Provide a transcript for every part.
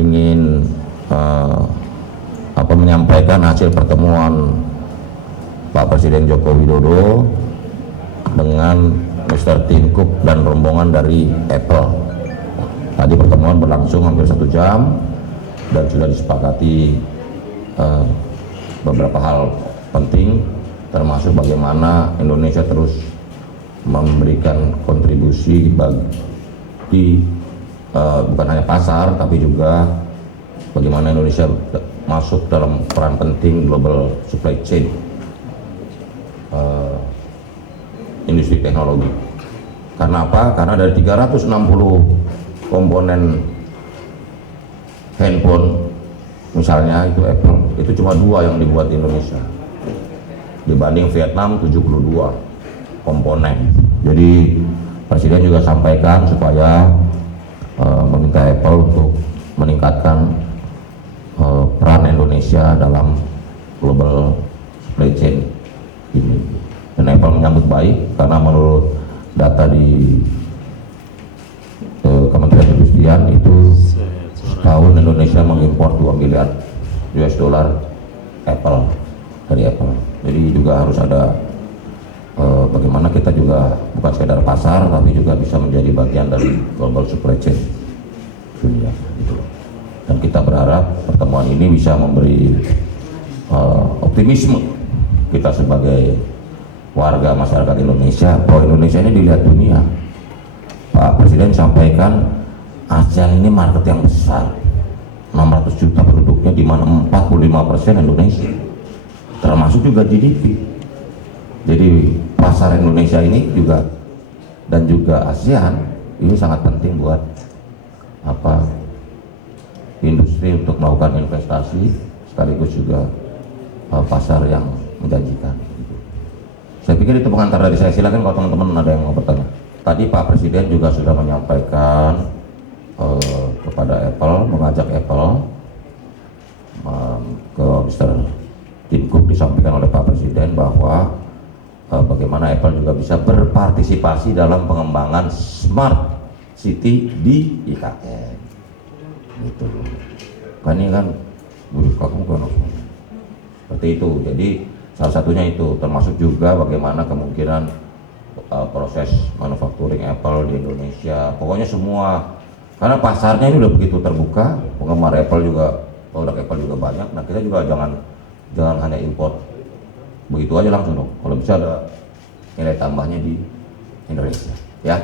ingin menyampaikan hasil pertemuan Pak Presiden Joko Widodo dengan Mr. Tim Cook dan rombongan dari Apple. Tadi pertemuan berlangsung hampir 1 jam dan sudah disepakati beberapa hal penting, termasuk bagaimana Indonesia terus memberikan kontribusi bagi bukan hanya pasar, tapi juga bagaimana Indonesia masuk dalam peran penting global supply chain industri teknologi. Karena apa? Karena dari 360 komponen handphone misalnya itu Apple, itu cuma 2 yang dibuat di Indonesia dibanding Vietnam 72 komponen. Jadi Presiden juga sampaikan supaya meminta Apple untuk meningkatkan peran Indonesia dalam global supply chain ini. Dan Apple menyambut baik karena menurut data di Kementerian Perindustrian itu tahun Indonesia mengimpor 2 miliar US dollar Apple dari Apple. Jadi juga harus ada bagaimana kita juga bukan sekedar pasar, tapi juga bisa menjadi bagian dari global supply chain dunia gitu. Dan kita berharap pertemuan ini bisa memberi optimisme kita sebagai warga masyarakat Indonesia bahwa Indonesia ini dilihat dunia. Pak Presiden sampaikan ASEAN ini market yang besar, 600 juta penduduknya, di mana 45% Indonesia, termasuk juga GDP. Jadi pasar Indonesia ini juga dan juga ASEAN ini sangat penting buat industri untuk melakukan investasi, sekaligus juga pasar yang menjanjikan. Saya pikir itu pengantar dari saya. Silakan kalau teman-teman ada yang mau bertanya. Tadi Pak Presiden juga sudah menyampaikan kepada Apple, mengajak Apple ke Mr. Tim Cook, disampaikan oleh Pak Presiden bahwa bagaimana Apple juga bisa berpartisipasi dalam pengembangan smart city di IKN. Gitu. Kan ini kan kamu kan seperti itu. Jadi salah satunya itu, termasuk juga bagaimana kemungkinan proses manufacturing Apple di Indonesia. Pokoknya semua, karena pasarnya ini udah begitu terbuka, penggemar Apple juga, produk Apple juga banyak. Nah kita juga jangan hanya import begitu aja langsung dong. Kalau bisa ada nilai tambahnya di Indonesia, ya.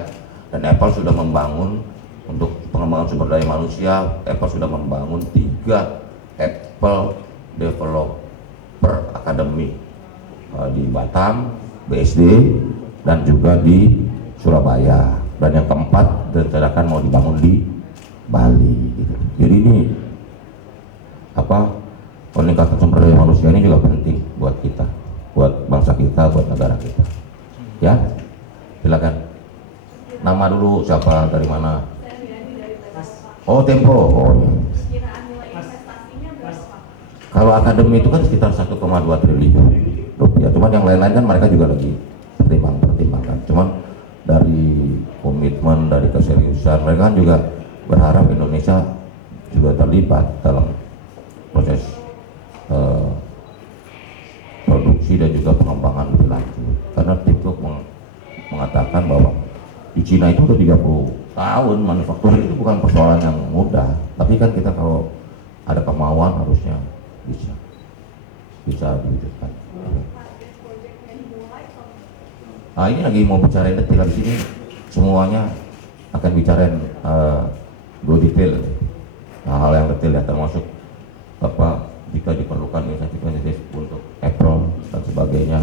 Dan Apple sudah membangun untuk pengembangan sumber daya manusia. Apple sudah membangun 3 Apple Developer Academy di Batam, BSD, dan juga di Surabaya. Dan yang keempat direncanakan mau dibangun di Bali. Gitu. Jadi ini peningkatan sumber daya manusia ini juga penting buat kita, buat bangsa kita, buat negara kita. Ya, silakan. Nama dulu siapa, dari mana? Oh, Tempo. Oh, iya. Kalau akademi itu kan sekitar 1,2 triliun rupiah. Cuman yang lain-lain kan mereka juga lagi pertimbangkan. Cuman dari komitmen, dari keseriusan, mereka kan juga berharap Indonesia juga terlibat dalam proses produksi dan juga pengembangan lebih lanjut. Karena Tim Cook mengatakan bahwa di Cina itu udah 30 tahun manufaktur itu bukan persoalan yang mudah. Tapi kan kita kalau ada kemauan harusnya bisa diwujudkan. Nah, ini lagi mau bicarain detail di sini, semuanya akan bicarain go detail, hal yang detail ya, termasuk jika diperlukan insentif untuk Apple dan sebagainya.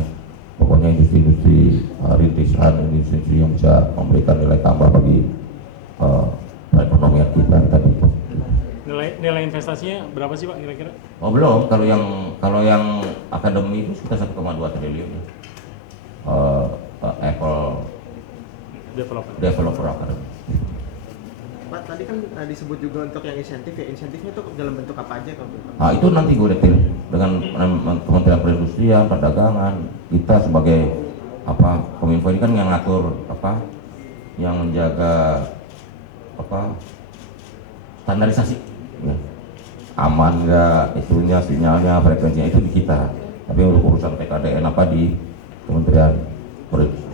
Pokoknya industri-industri rintisan, industri yang bisa memberikan nilai tambah bagi perekonomian kita tadi. Nilai investasinya berapa sih Pak kira-kira? Oh belum, kalau yang akademi itu sekitar 1,2 triliun. Apple Developer Academy. Pak, tadi kan disebut juga untuk yang insentif ya, insentifnya itu dalam bentuk apa aja kalau gitu? Nah, itu nanti gue detail dengan Kementerian Perindustrian, Perdagangan, kita sebagai Kominfo ini kan yang ngatur yang menjaga standarisasi. Ya. aman nggak itunya, sinyalnya, frekuensinya itu di kita. Tapi untuk urusan TKDN apa di Kementerian Perindustrian.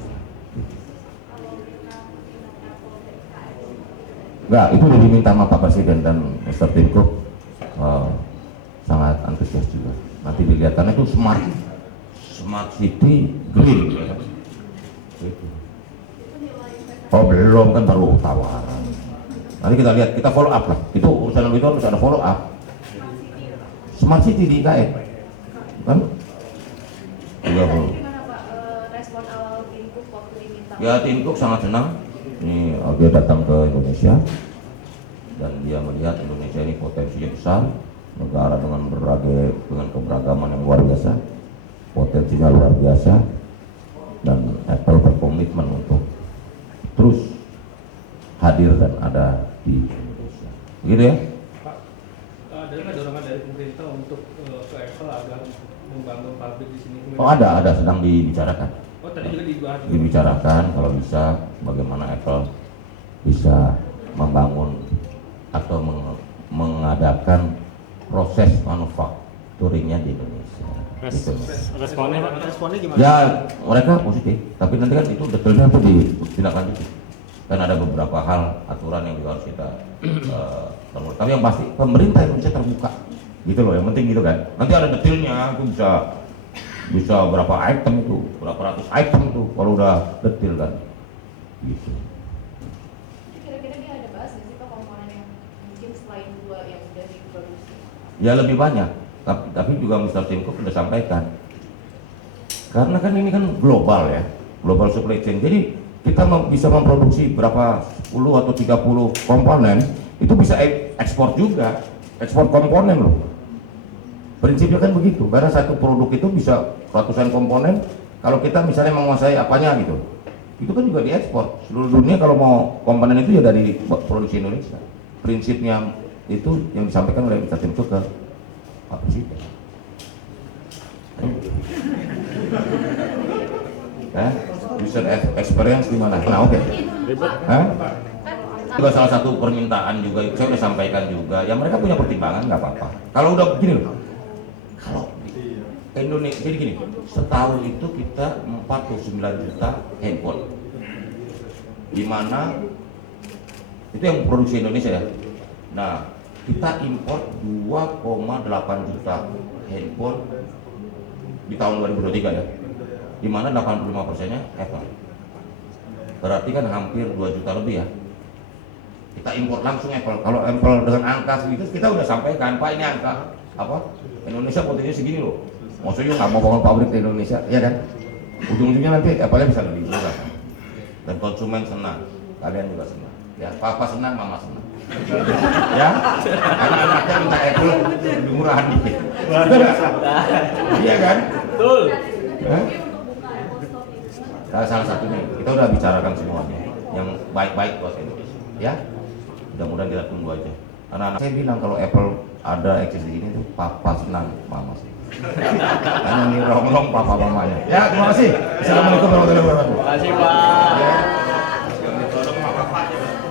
Enggak, itu udah diminta sama Pak Presiden dan Mr. Tim Cook sangat antusias juga. Nanti dilihat karena itu smart city green. Ya. Gitu. Oh belum, kan baru tawaran. Nanti kita lihat, kita follow up lah. Itu urusan itu harus ada follow up. Smart city di IKN, kan? Juga follow. Gimana Pak respon awal Tim Cook waktu diminta? Ya Tim Cook sangat senang. Ini dia datang ke Indonesia dan dia melihat Indonesia ini potensinya besar, negara dengan keberagaman yang luar biasa, potensinya luar biasa, dan Apple berkomitmen untuk terus hadir dan ada di Indonesia. Gitu ya? Pak, ada nggak dorongan dari pemerintah untuk ke Apple agar membangun pabrik di sini? Oh ada sedang dibicarakan. Oh tadi juga dibahas. Dibicarakan kalau bisa bagaimana Apple bisa membangun atau mengadakan proses manufakturingnya di Indonesia. Gitu. Responnya Pak? Responnya gimana? Ya mereka positif, tapi nanti kan itu detailnya itu ditindaklanjuti. Dan ada beberapa hal aturan yang juga harus kita perlu. Tapi yang pasti pemerintah Indonesia terbuka, gitu loh. Yang penting gitu kan. Nanti ada detailnya itu bisa berapa item itu, berapa ratus item itu kalau udah detail kan. Gitu. Kira-kira dia ada bahas nggak sih Pak komponen yang mungkin selain dua yang sudah diproduksi? Ya lebih banyak, tapi juga Mr. Tim Cook sudah sampaikan. Karena kan ini kan global ya, global supply chain. Jadi kita bisa memproduksi berapa 10 atau 30 komponen, itu bisa ekspor juga, ekspor komponen loh. Prinsipnya kan begitu, karena satu produk itu bisa ratusan komponen. Kalau kita misalnya menguasai apanya gitu, itu kan juga diekspor. Seluruh dunia kalau mau komponen itu ya dari produksi Indonesia. Prinsipnya itu yang disampaikan oleh Mr. Tim Cook ke Pak Presiden. User experience di mana? Nah oke. Juga salah satu permintaan juga, saya udah sampaikan juga. Ya mereka punya pertimbangan nggak apa-apa. Kalau udah begini loh, kalau Indonesia jadi gini, setahun itu kita 49 juta handphone, di mana itu yang produksi Indonesia ya. Nah kita impor 2,8 juta handphone di tahun 2023 ya, di mana 85%-nya Apple. Berarti kan hampir 2 juta lebih ya. Kita impor langsung Apple. Kalau Apple dengan angka segitu kita udah sampaikan, Pak ini angka apa? Indonesia potensinya segini loh. Maksudnya nggak mau bangun pabrik di Indonesia, ya kan? Ujung-ujungnya nanti Apple-nya bisa lebih murah. Dan konsumen senang, kalian juga senang. Ya, papa senang, mama senang. Ya, anak-anaknya minta Apple lebih murahan dikit. Iya kan? Betul. Nah, salah satunya kita udah bicarakan semuanya yang baik-baik buat Indonesia. Ya, mudah-mudahan kita tunggu aja. Anak-anak saya bilang kalau Apple ada eksis di sini tuh papa senang, mama senang. Karena ini rongrong papa mamanya. Ya, terima kasih. Assalamualaikum warahmatullahi wabarakatuh. Terima kasih Pak. Ya.